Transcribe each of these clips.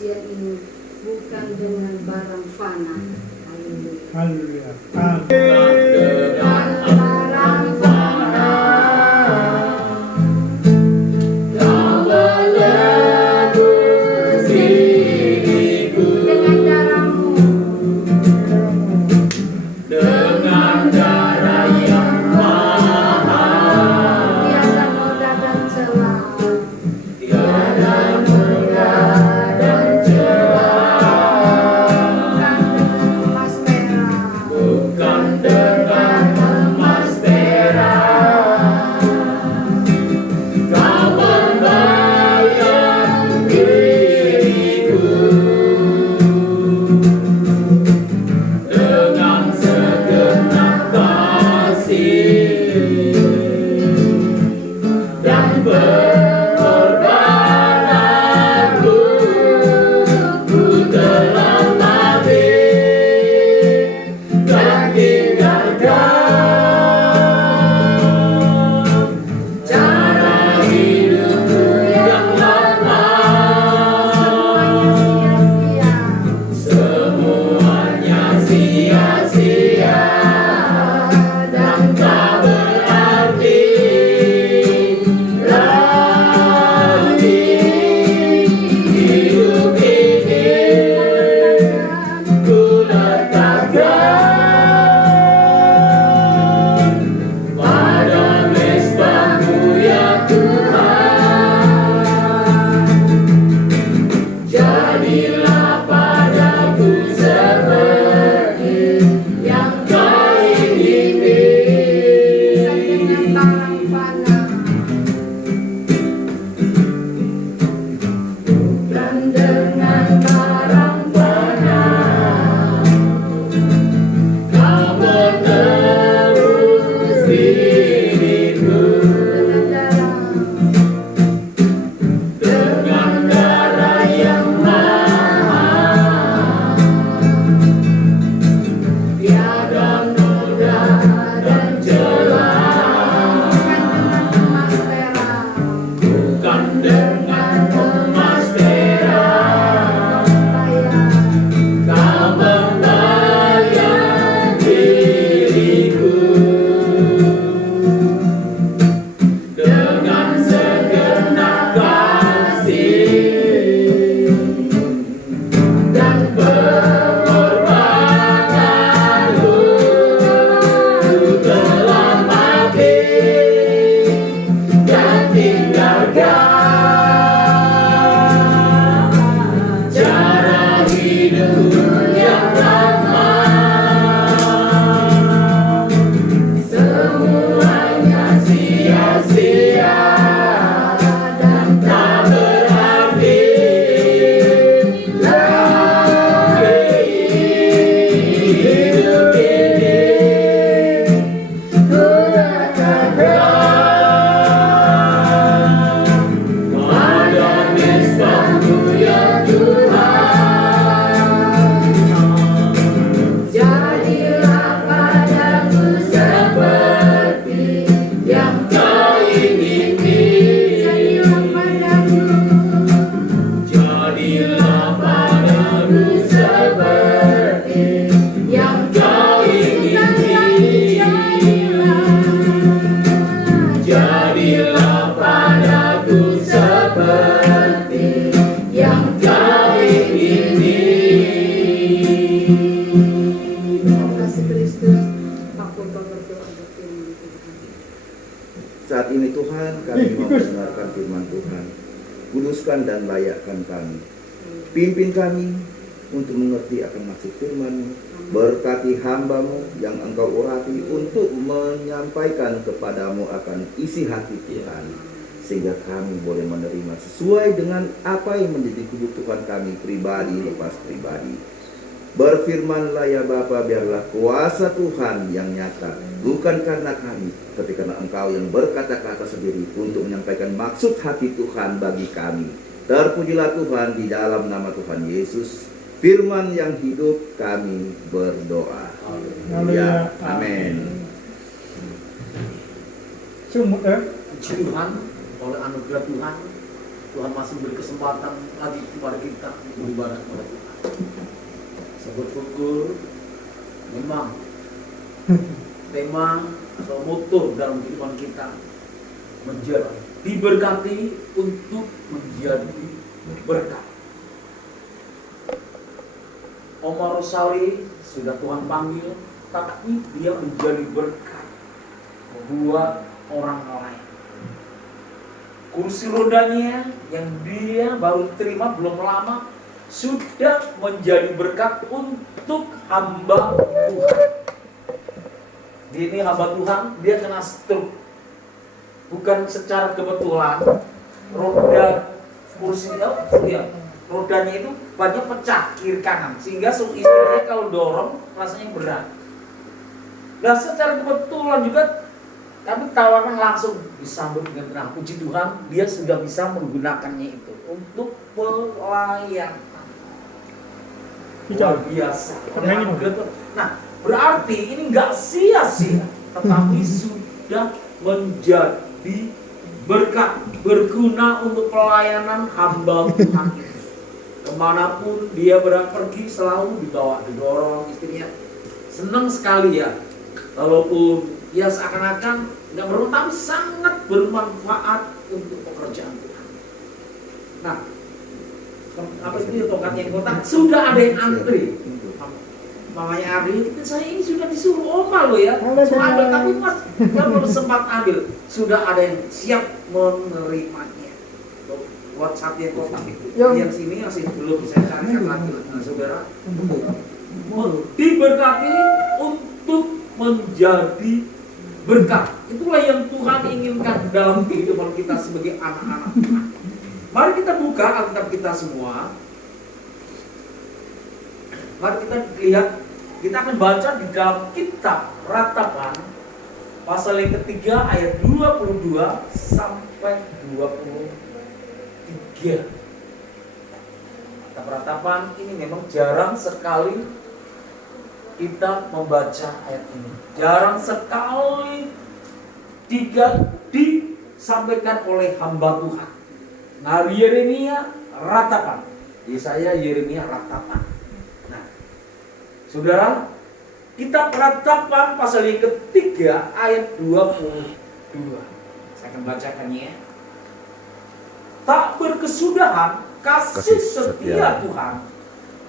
pujian ini bukan dengan barang fana. Haleluya. Haleluya. Barang fana. Saat ini Tuhan, kami mau mendengarkan firman Tuhan. Kuduskan dan layakkan kami. Pimpin kami untuk mengerti akan maksud firman-Mu. Berkati hamba-Mu yang Engkau urati untuk menyampaikan kepadamu akan isi hati Tuhan. Sehingga kami boleh menerima sesuai dengan apa yang menjadi kebutuhan kami pribadi lepas pribadi. Berfirmanlah ya Bapa, biarlah kuasa Tuhan yang nyata, bukan karena kami, tapi karena Engkau yang berkata-kata sendiri untuk menyampaikan maksud hati Tuhan bagi kami. Terpujilah Tuhan di dalam nama Tuhan Yesus, firman yang hidup kami berdoa. Haleluya. Amin. Puji Tuhan, oleh anugerah Tuhan Tuhan masih beri kesempatan lagi kepada kita beribadah kepada Tuhan. Saya bersyukur memang tema atau motor dalam kehidupan kita menjadi diberkati untuk menjadi berkat. Omar Rosali sudah Tuhan panggil, tapi dia menjadi berkat buat orang lain. Kursi rodanya yang dia baru terima belum lama sudah menjadi berkat untuk hamba Tuhan. Dia ini hamba Tuhan, dia kena stroke. Bukan secara kebetulan, roda kursinya, ya, rodanya itu banyak pecah kiri kanan, sehingga istrinya kalau dorong rasanya berat. Nah, secara kebetulan juga kami tawarkan langsung disambut dengan tenang. Puji Tuhan, dia sudah bisa menggunakannya itu untuk pelayanan. Luar biasa. Nah, berarti ini nggak sia-sia, tetapi sudah menjadi berkat, berguna untuk pelayanan hamba Tuhan. Kemanapun dia pergi selalu dibawa, didorong istrinya. Senang sekali ya, walaupun ya seakan-akan nggak bermanfaat, tapi sangat bermanfaat untuk pekerjaan Tuhan. Nah, apa itu tongkatnya yang kotak? Sudah ada yang antri. Mamanya Ari, saya ini sudah disuruh Oma loh ya, ambil, tapi Mas belum sempat ambil. Sudah ada yang siap menerimanya. WhatsApp yang kotak itu, yang sini masih belum saya carikan lagi, saudara. Diberkati untuk menjadi berkat. Itulah yang Tuhan inginkan dalam kehidupan kita sebagai anak-anak Tuhan. Mari kita buka Alkitab kita semua. Mari kita lihat, kita akan baca di dalam kitab Ratapan pasal yang ketiga ayat 22 sampai 23. Kitab Ratapan ini memang jarang sekali kita membaca ayat ini. Jarang sekali disampaikan oleh hamba Tuhan. Nah, Yeremia Ratapan. Yesaya, Yeremia Ratapan. Nah, saudara, kitab Ratapan pasal yang ketiga ayat 22. Saya akan bacakannya. Tak berkesudahan kasih setia Tuhan,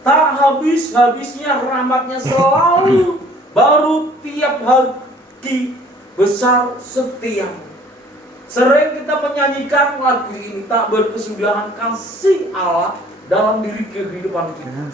tak habis-habisnya rahmatnya selalu baru tiap hari besar setia. Sering kita menyanyikan lagu ini, tak berkesudahan kasih Allah dalam diri kehidupan kita.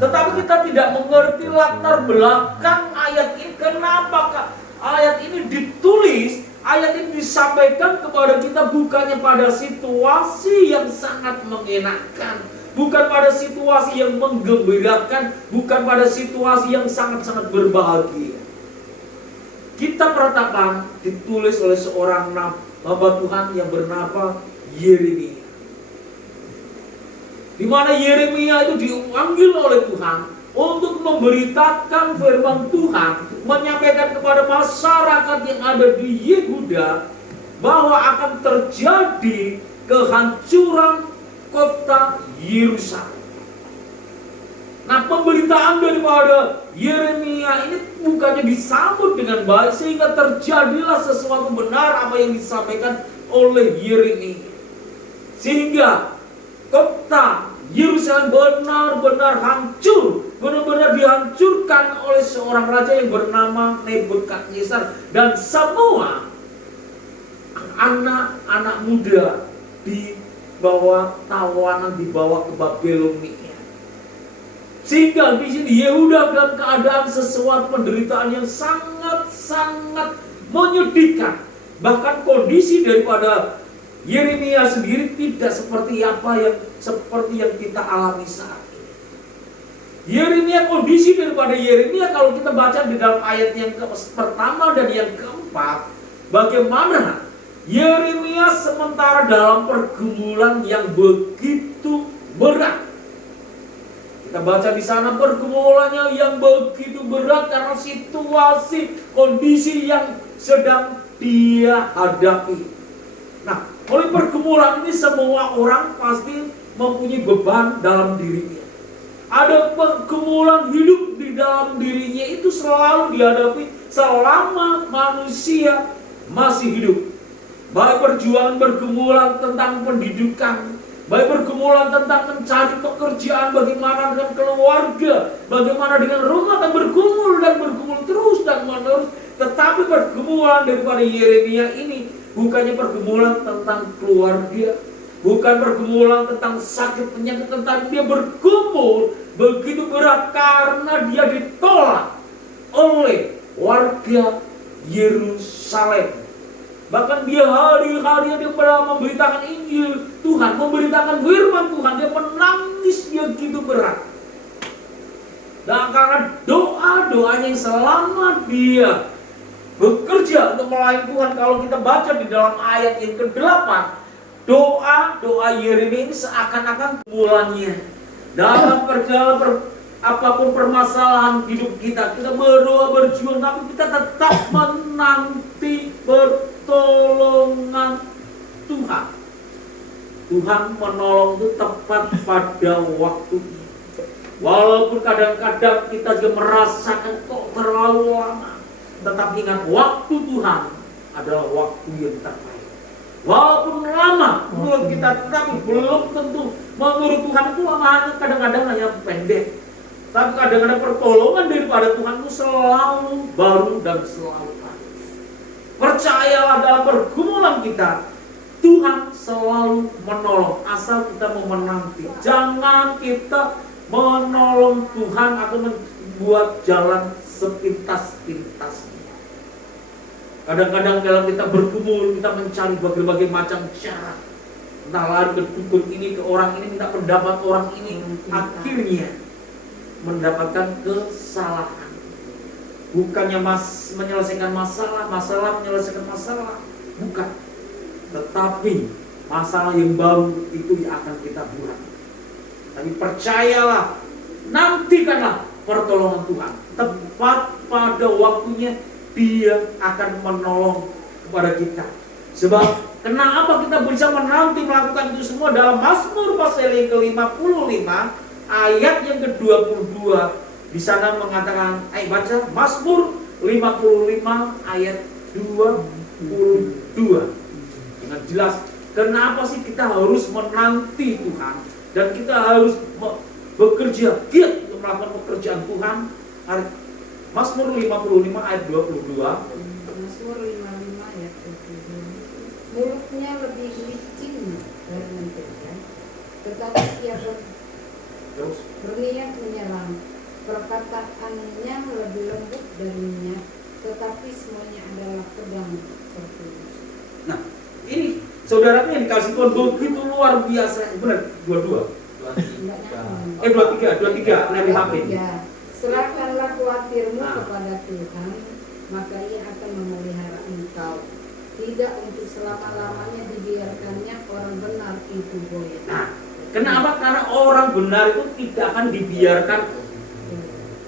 Tetapi kita tidak mengerti latar belakang ayat ini. Kenapa ayat ini ditulis, ayat ini disampaikan kepada kita bukannya pada situasi yang sangat mengenakan, bukan pada situasi yang menggembirakan, bukan pada situasi yang sangat-sangat berbahagia. Kitab Ratapan ditulis oleh seorang hamba Tuhan yang bernama Yeremia. Di mana Yeremia itu dipanggil oleh Tuhan untuk memberitakan firman Tuhan, menyampaikan kepada masyarakat yang ada di Yehuda bahwa akan terjadi kehancuran kota Yerusalem. Nah, pemberitaan daripada Yeremia ini bukannya disambut dengan baik, sehingga terjadilah sesuatu benar apa yang disampaikan oleh Yeremia. Sehingga kota Yerusalem benar-benar hancur, benar-benar dihancurkan oleh seorang raja yang bernama Nebukadnezar, dan semua anak-anak muda dibawa tawanan, dibawa ke Babilonia. Sehingga di sini Yehuda dalam keadaan sesuatu penderitaan yang sangat-sangat menyedihkan. Bahkan kondisi daripada Yeremia sendiri tidak seperti yang kita alami saat ini. Yeremia, kondisi daripada Yeremia kalau kita baca di dalam ayat yang pertama dan yang keempat, bagaimana Yeremia sementara dalam pergumulan yang begitu berat. Kita baca di sana pergumulannya yang begitu berat karena situasi, kondisi yang sedang dia hadapi. Nah, Oleh pergumulan ini semua orang pasti mempunyai beban dalam dirinya. Ada pergumulan hidup di dalam dirinya itu selalu dihadapi selama manusia masih hidup. Baik perjuangan pergumulan tentang pendidikan, baik pergumulan tentang mencari pekerjaan, bagaimana dengan keluarga, bagaimana dengan rumah, akan bergumul dan bergumul terus dan menerus. Tetapi pergumulan daripada Yeremia ini bukannya pergumulan tentang keluarga, bukan pergumulan tentang sakit penyakit, tentang dia bergumul begitu berat karena dia ditolak oleh warga Yerusalem. Bahkan dia hari-hari dia pernah memberitakan Injil Tuhan, memberitakan firman Tuhan, dia menangis, dia begitu berat. Dan karena doa-doanya yang selama dia bekerja untuk melayani Tuhan, kalau kita baca di dalam ayat yang ke-8, doa Yeremia ini seakan-akan bulannya dalam perjalanan apapun permasalahan hidup kita berdoa berjuang, tapi kita tetap menanti pertolongan Tuhan. Tuhan menolong itu tepat pada waktunya. Walaupun kadang-kadang kita juga merasakan kok terlalu lama, tetapi ingat waktu Tuhan adalah waktu yang terbaik. Walaupun lama menurut kita, tetapi belum tentu menurut Tuhan itu lama, kadang-kadang hanya pendek. Tapi kadang-kadang pertolongan daripada Tuhan itu selalu baru dan selalu baru. Percayalah dalam pergumulan kita, Tuhan selalu menolong asal kita mau menanti. Jangan kita menolong Tuhan atau membuat jalan sepintas-pintasnya. Kadang-kadang kalau kita bergumul, kita mencari berbagai macam cara. Entah lari ke dukun ini, ke orang ini, minta pendapat orang ini. Akhirnya mendapatkan kesalahan. Bukannya menyelesaikan masalah menyelesaikan masalah. Bukan. Tetapi masalah yang baru itu yang akan kita buat. Tapi percayalah, nantikanlah pertolongan Tuhan. Tepat pada waktunya Dia akan menolong kepada kita. Sebab kenapa kita bisa menanti melakukan itu semua? Dalam Mazmur pasal yang ke-55 ayat yang ke-22 di sana mengatakan, ayo baca Mazmur 55 ayat 22 dengan jelas. Kenapa sih kita harus menanti Tuhan dan kita harus bekerja giat untuk melakukan pekerjaan Tuhan? Mazmur 55 ayat 22. Mazmur 55 ayat 22. Mulutnya lebih licin dari mentega, tetapi ia berniat menyerang. Perkataannya lebih lembut dari minyak, tetapi semuanya adalah pedang tertulus. Nah, ini saudaranya yang dikasih Tuhan begitu luar biasa. Benar, 22. 23 dari HP. Serahkanlah khawatirmu kepada Tuhan, maka Ia akan memelihara engkau. Tidak untuk selama-lamanya dibiarkannya orang benar itu goyah. Nah, kenapa? Karena orang benar itu tidak akan dibiarkan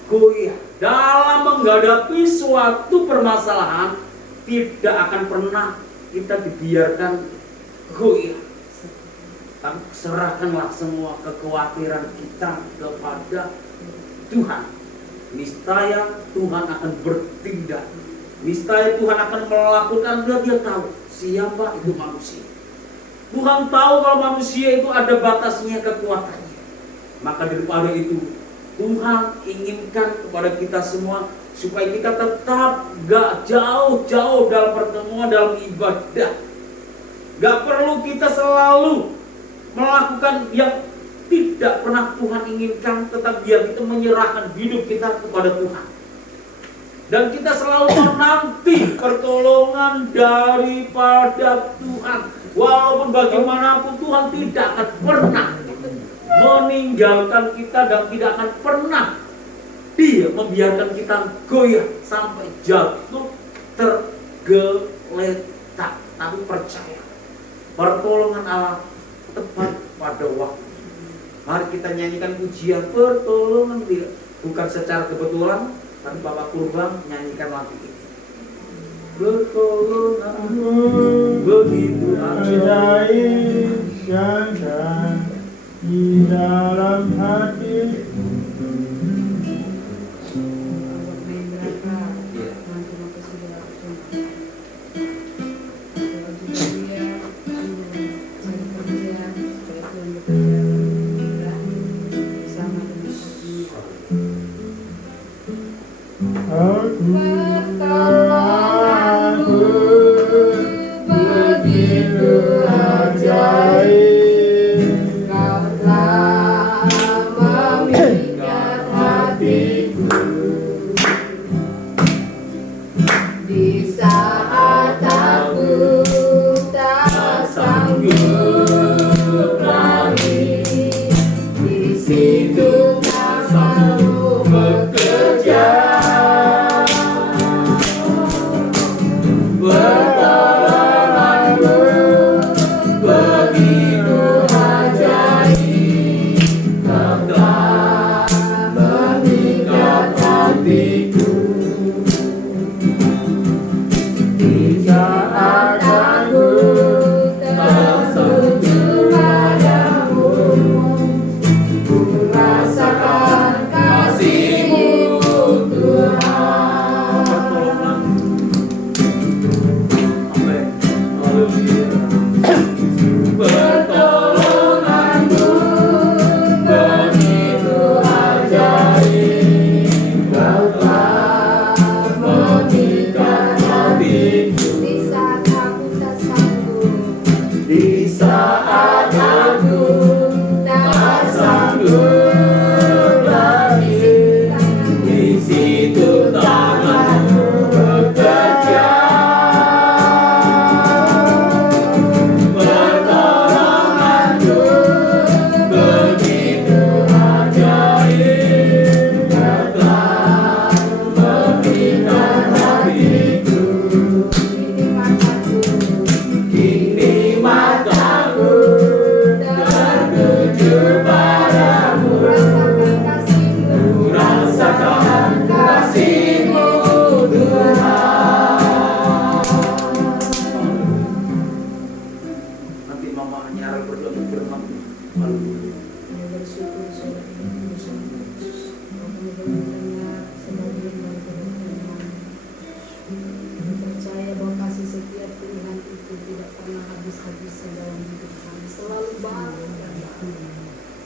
goyah. Dalam menghadapi suatu permasalahan, tidak akan pernah kita dibiarkan goyah. Tapi serahkanlah semua kekhawatiran kita kepada Tuhan. Niscaya Tuhan akan bertindak. Niscaya Tuhan akan melakukan. Dia tahu siapa itu manusia. Tuhan tahu kalau manusia itu ada batasnya kekuatannya. Maka daripada itu Tuhan inginkan kepada kita semua supaya kita tetap gak jauh-jauh dalam pertemuan, dalam ibadah. Gak perlu kita selalu melakukan yang tidak pernah Tuhan inginkan, tetap biar kita menyerahkan hidup kita kepada Tuhan. Dan kita selalu menanti pertolongan daripada Tuhan. Walaupun bagaimanapun Tuhan tidak akan pernah meninggalkan kita dan tidak akan pernah Dia membiarkan kita goyah sampai jatuh tergeletak. Tapi percaya, pertolongan Allah tepat pada waktu. Mari kita nyanyikan pujian pertolongan dia. Bukan secara kebetulan, tapi Bapak Purba nyanyikan lagu ini. pertolonganmu begitu ajaib. Ajaib di dalam hati. Pertolonganmu begitu ajaib. Kau telah memikat hatiku di saat aku tak sanggup lagi. Di situ kamu bekerja. Pertolonganmu begitu ajaib. Kau telah memikat hatiku di saat aku tertuju padamu. Ku rasakan kasih-Mu Tuhan. Amin. Haleluya. Pertolonganmu begitu ajaib. Kau telah memikat hatiku di saat aku tak sanggup. Di saat aku tak sanggup lagi. Di situ tangan-Mu bekerja. Pertolonganmu begitu ajaib. Kau telah memikat hatiku. Kini mataku tertuju padamu. Rasakan kasih-Mu Tuhan. Nanti mama nyara berdoa firman. Haleluya. Kami bersyukur sudah bersama Yesus. Kami mendengar sebagian daripada firman. Kami percaya bahwa kasih setia Tuhan itu tidak pernah habis-habis dalam hidup kami. Selalu baru dan baru.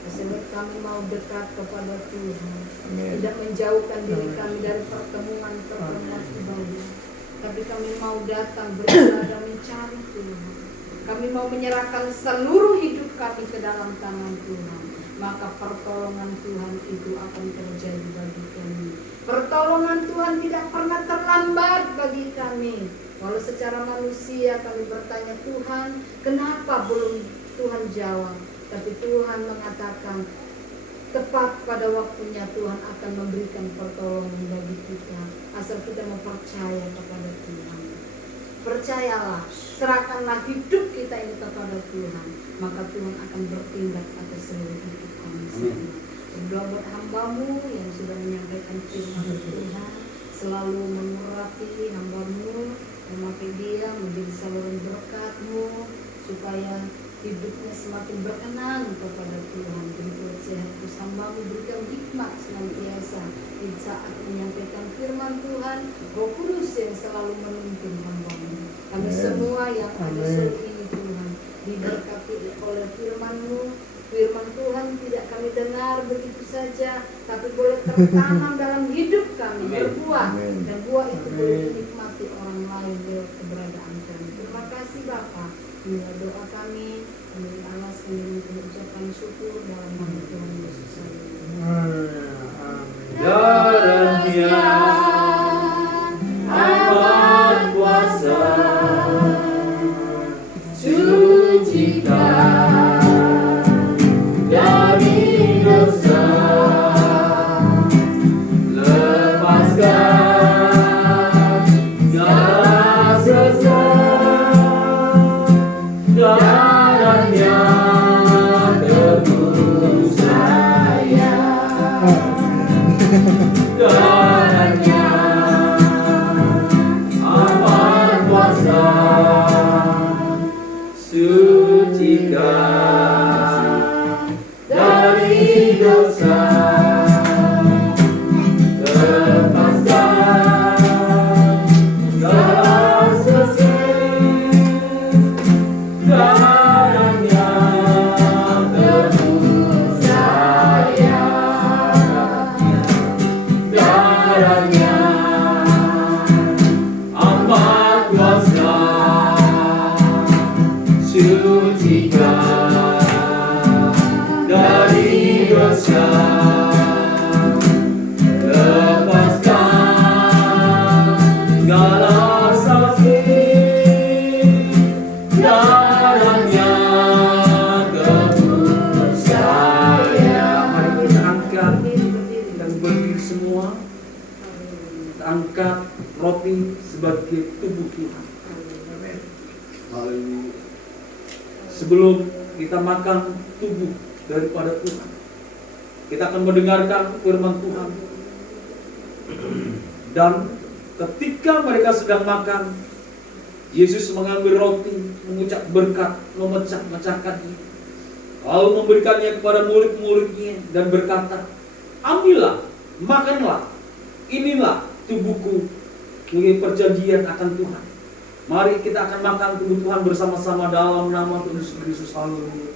Sebab kami mau dekat kepada Tuhan. Amin. Tidak menjauhkan diri kami dari pertemuan-pertemuan ibadah. Tapi kami mau datang beribadah mencari Tuhan. Kami mau menyerahkan seluruh hidup kami ke dalam tangan Tuhan. Maka pertolongan Tuhan itu akan terjadi bagi kami. Pertolongan Tuhan tidak pernah terlambat bagi kami. Walau secara manusia kami bertanya, Tuhan, kenapa belum Tuhan jawab? Tapi Tuhan mengatakan, tepat pada waktunya Tuhan akan memberikan pertolongan bagi kita. Asal kita mau percaya kepada Tuhan. Percayalah, serahkanlah hidup kita ini kepada Tuhan. Maka Tuhan akan bertindak atas seluruh hidup kami semua. Berdoa buat hamba-Mu yang sudah menyampaikan firman Tuhan. Selalu mengurapi hamba-Mu, memakai dia menjadi saluran berkat-Mu, supaya hidupnya semakin berkenan kepada Tuhan. Beri sehat terus hamba-Mu, berikan hikmat senantiasa di saat menyampaikan firman Tuhan. Roh Kudus yang selalu menuntun hamba-Mu. Kami semua yang ada sore ini Tuhan, diberkati oleh firman-Mu. Firman Tuhan tidak kami dengar begitu saja, tapi boleh tertanam dalam hidup kami, berbuah. Dan buah itu boleh dinikmati orang lain lewat keberadaan kami. Terima kasih Bapa. Inilah doa kami alas kami mengucapkan syukur dalam nama Tuhan Yesus. Darahnya amat kuasa, sucikan dari dosa, lepaskan segala sesat. Darahnya tebus dosa, lepaskan segala sesat, darahnya tebus saya, darahnya amat kuasa, sucikan dari dosa, lepaskan segala sakit, darahnya tebus saya. Mari kita angkat dan berdiri semua. Kita angkat roti sebagai tubuh Tuhan. Haleluya. Sebelum kita makan tubuh daripada Tuhan, kita akan mendengarkan firman Tuhan. Dan ketika mereka sedang makan, Yesus mengambil roti, mengucap berkat, memecah-mecahkannya, lalu memberikannya kepada murid-muridnya dan berkata, ambillah, makanlah, inilah tubuhku sebagai perjanjian akan Tuhan. Mari kita akan makan tubuh Tuhan bersama-sama dalam nama Tuhan Yesus Kristus. Haleluya.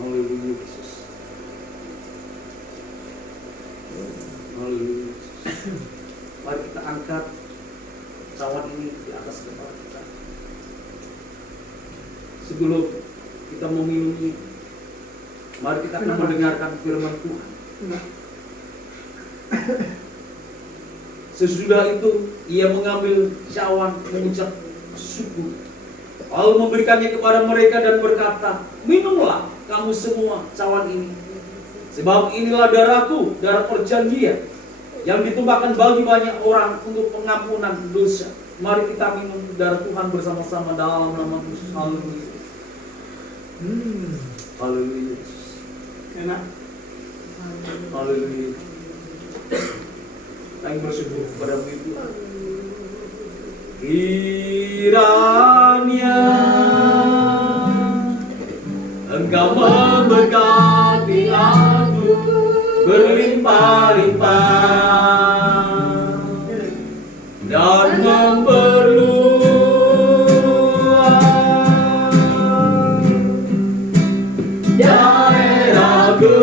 Haleluya Yesus. Haleluya Yesus. Mari kita angkat cawan ini di atas kepala kita. Sebelum kita meminumnya, mari kita akan mendengarkan firman Tuhan. Sesudah itu ia mengambil cawan, mengucap syukur, lalu memberikannya kepada mereka dan berkata, minumlah kamu semua cawan ini, sebab inilah darahku, darah perjanjian yang ditumpahkan bagi banyak orang untuk pengampunan dosa. Mari kita minum darah Tuhan bersama-sama dalam nama Yesus. Haleluya. Haleluya Yesus. Enak. Haleluya. Kami bersyukur kepada Tuhan. Kiranya Engkau memberkati aku berlimpah-limpah dan memperluas daerahku.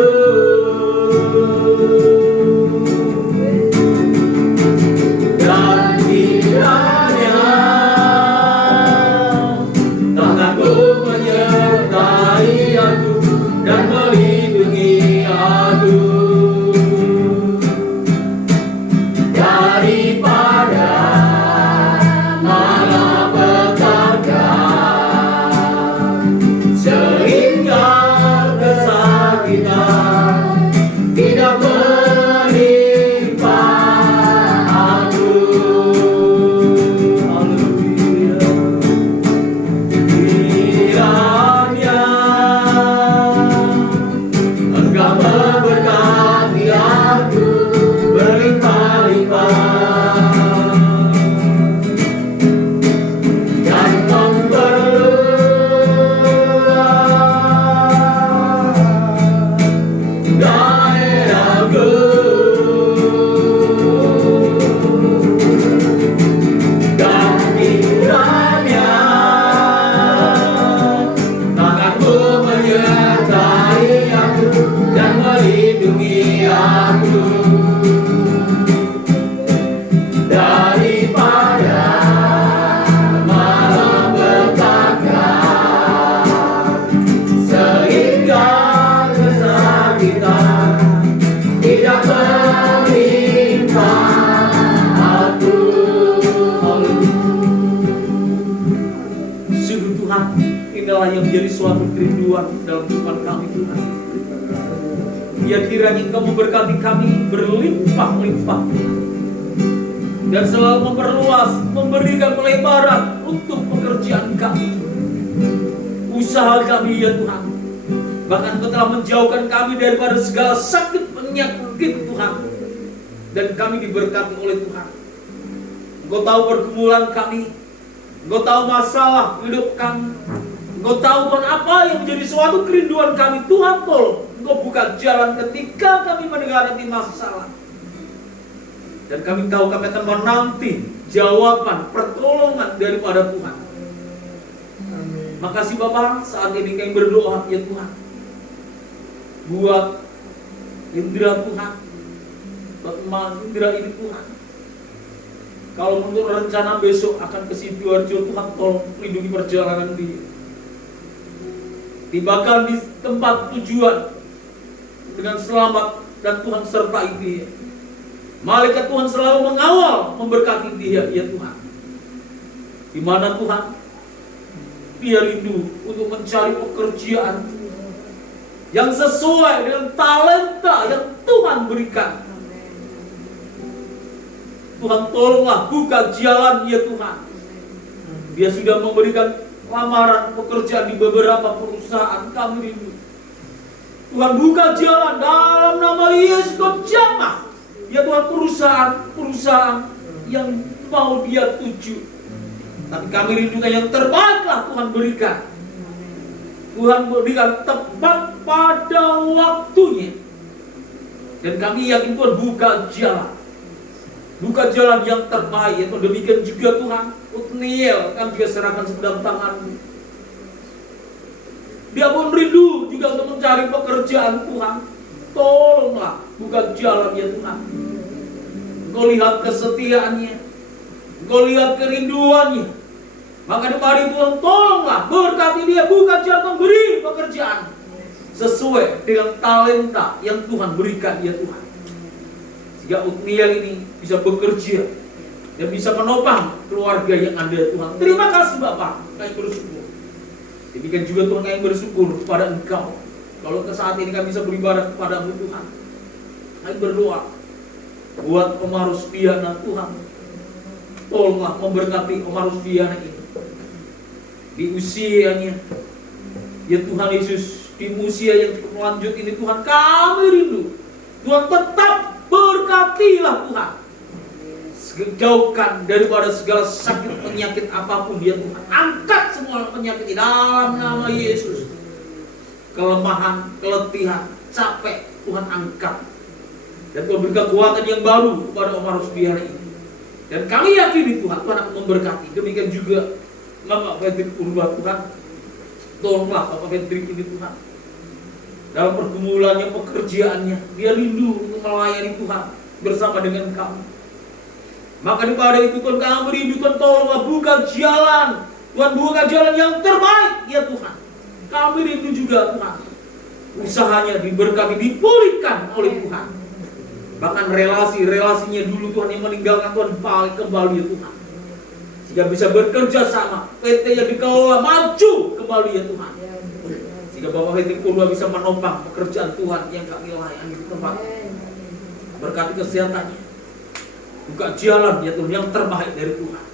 Inilah yang menjadi suatu kerinduan dalam kehidupan kami Tuhan. Ya kiranya Engkau memberkati kami berlimpah-limpah dan selalu memperluas, memberikan pelebaran untuk pekerjaan kami, usaha kami ya Tuhan. Bahkan Engkau telah menjauhkan kami daripada segala sakit penyakit Tuhan, dan kami diberkati oleh Tuhan. Engkau tahu pergumulan kami, Engkau tahu masalah hidup kami, Engkau tahu Tuhan apa yang menjadi suatu kerinduan kami. Tuhan tolong Engkau buka jalan ketika kami menghadapi masalah. Dan kami tahu kami akan menanti jawaban, pertolongan daripada Tuhan. Amin. Makasih Bapak, saat ini kami berdoa ya Tuhan, buat Indra Tuhan, buat emak Indra ini Tuhan. Kalau menurut rencana besok akan ke Sidoarjo, Tuhan tolong lindungi perjalanan dia. Tibakan di tempat tujuan dengan selamat dan Tuhan sertai dia. Malaikat Tuhan selalu mengawal, memberkati dia ya Tuhan. Di mana Tuhan dia rindu untuk mencari pekerjaan yang sesuai dengan talenta yang Tuhan berikan. Tuhan tolonglah buka jalan ya Tuhan. Dia sudah memberikan lamaran pekerjaan di beberapa perusahaan, kami rindu Tuhan buka jalan dalam nama Yesus. Kau jamah ya Tuhan perusahaan yang mau dia tuju. Tapi kami rindukan yang terbaiklah Tuhan berikan. Tuhan berikan tepat pada waktunya. Dan kami yakin Tuhan buka jalan. Buka jalan yang terbaik ya Tuhan. Demikian juga Tuhan Utniel, kami juga serahkan sepenuhnya tangan-Mu. Dia pun rindu juga untuk mencari pekerjaan Tuhan. Tolonglah buka jalan ya Tuhan. Engkau lihat kesetiaannya, Engkau lihat kerinduannya. Maka mari Tuhan tolonglah berkati dia, buka jalan, beri pekerjaan sesuai dengan talenta yang Tuhan berikan ya Tuhan. Sehingga Utniel ini bisa bekerja dan bisa menopang keluarga yang ada Tuhan. Terima kasih Bapak, kami bersyukur. Demikian juga Tuhan kami bersyukur kepada Engkau. Kalau ke saat ini kami bisa beribadah kepada-Mu Tuhan. Kami berdoa buat Omar Rusdiana Tuhan. Tolonglah memberkati Omar Rusdiana ini. Di usianya, ya Tuhan Yesus, di usia yang cukup lanjut ini Tuhan, kami rindu. Tuhan tetap berkatilah Tuhan. Jauhkan daripada segala sakit penyakit apapun dia Tuhan. Angkat semua penyakit di dalam nama Yesus. Kelemahan, keletihan, capek Tuhan angkat. Dan Tuhan beri kekuatan yang baru kepada Omar Rusdiana ini. Dan kami yakin Tuhan akan memberkati. Demikian juga Bapak Fredrik Purba Tuhan. Tolonglah Bapak Fredrik ini Tuhan. Dalam pergumulannya, pekerjaannya, dia rindu untuk melayani Tuhan bersama dengan kami. Maka daripada itu Tuhan kami rindu, Tuhan tolonglah buka jalan. Tuhan buka jalan yang terbaik ya Tuhan. Kami rindu juga Tuhan. Usahanya diberkati, dipulihkan oleh Tuhan. Bahkan relasinya dulu Tuhan yang meninggalkan Tuhan balik kembali ya Tuhan. Sehingga bisa bekerja sama, PT yang dikelola maju kembali ya Tuhan. Sehingga Bapak Fredrik Purba bisa menopang pekerjaan Tuhan yang kami layani di tempat. Berkati kesehatannya. Buka jalan ya Tuhan yang terbaik dari Tuhan.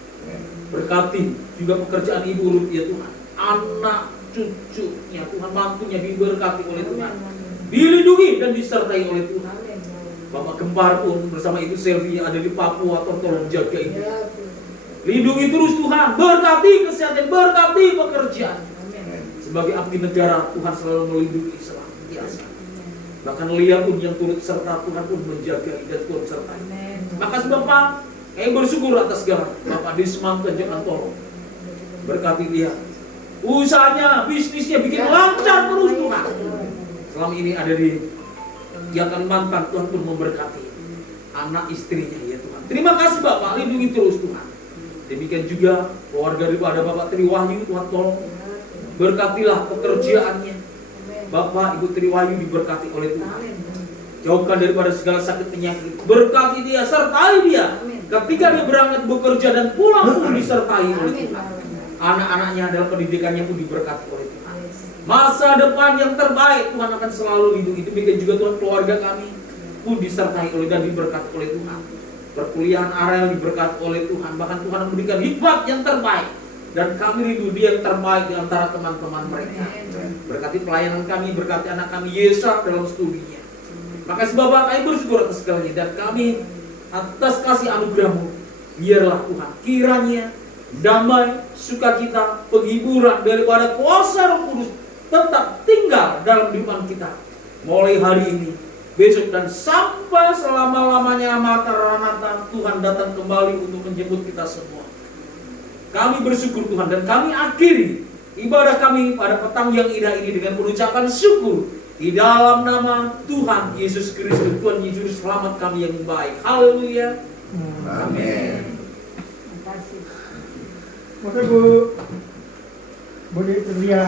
Berkati juga pekerjaan Ibu Ruth ya Tuhan. Anak cucunya Tuhan, mantunya diberkati oleh Tuhan. Dilindungi dan disertai oleh Tuhan. Bapak Gempar pun bersama Ibu Selvi yang ada di Papua, tolong jaga ini. Lindungi terus Tuhan, berkati kesehatan, berkati pekerjaan. Sebagai abdi negara, Tuhan selalu melindungi senantiasa. Bahkan Lia pun yang turut serta Tuhan pun menjaga dan turut serta. Makasih Bapak, kami bersyukur atas segala. Bapak di Semangka jangan tolong. Berkati dia. Usahanya, bisnisnya bikin lancar terus Tuhan. Selama ini ada di Kalimantan, Tuhan pun memberkati anak istrinya ya Tuhan. Terima kasih Bapak, lindungi terus Tuhan. Demikian juga keluarga daripada Bapak Tri Wahyu, Tuhan tolong berkatilah pekerjaannya. Bapak Ibu Tri Wahyu diberkati oleh Tuhan. Jauhkan daripada segala sakit penyakit. Berkati dia, sertai dia. Ketika dia berangkat bekerja dan pulang pun disertai oleh Tuhan. Anak-anaknya dalam pendidikannya pun diberkati oleh Tuhan. Masa depan yang terbaik Tuhan akan selalu lindungi. Demikian juga Tuhan keluarga kami pun disertai oleh dan diberkati oleh Tuhan. Perkuliahan Ariel diberkati oleh Tuhan. Bahkan Tuhan memberikan hikmat yang terbaik. Dan kami rindu dia yang terbaik di antara teman-teman mereka. Berkati pelayanan kami, berkati anak kami Yesa dalam studinya. Makasih Bapak, kami bersyukur atas segalanya. Dan kami atas kasih anugerah-Mu, biarlah Tuhan kiranya damai, sukacita, penghiburan daripada kuasa Roh Kudus tetap tinggal dalam kehidupan kita. Mulai hari ini, besok dan sampai selama-lamanya Maranatha, Tuhan datang kembali untuk menjemput kita semua. Kami bersyukur Tuhan, dan kami akhiri ibadah kami pada petang yang indah ini dengan mengucapkan syukur di dalam nama Tuhan Yesus Kristus, Tuhan Yesus Selamat kami yang baik. Haleluya. Amin. Terima kasih. Maka Bu Triya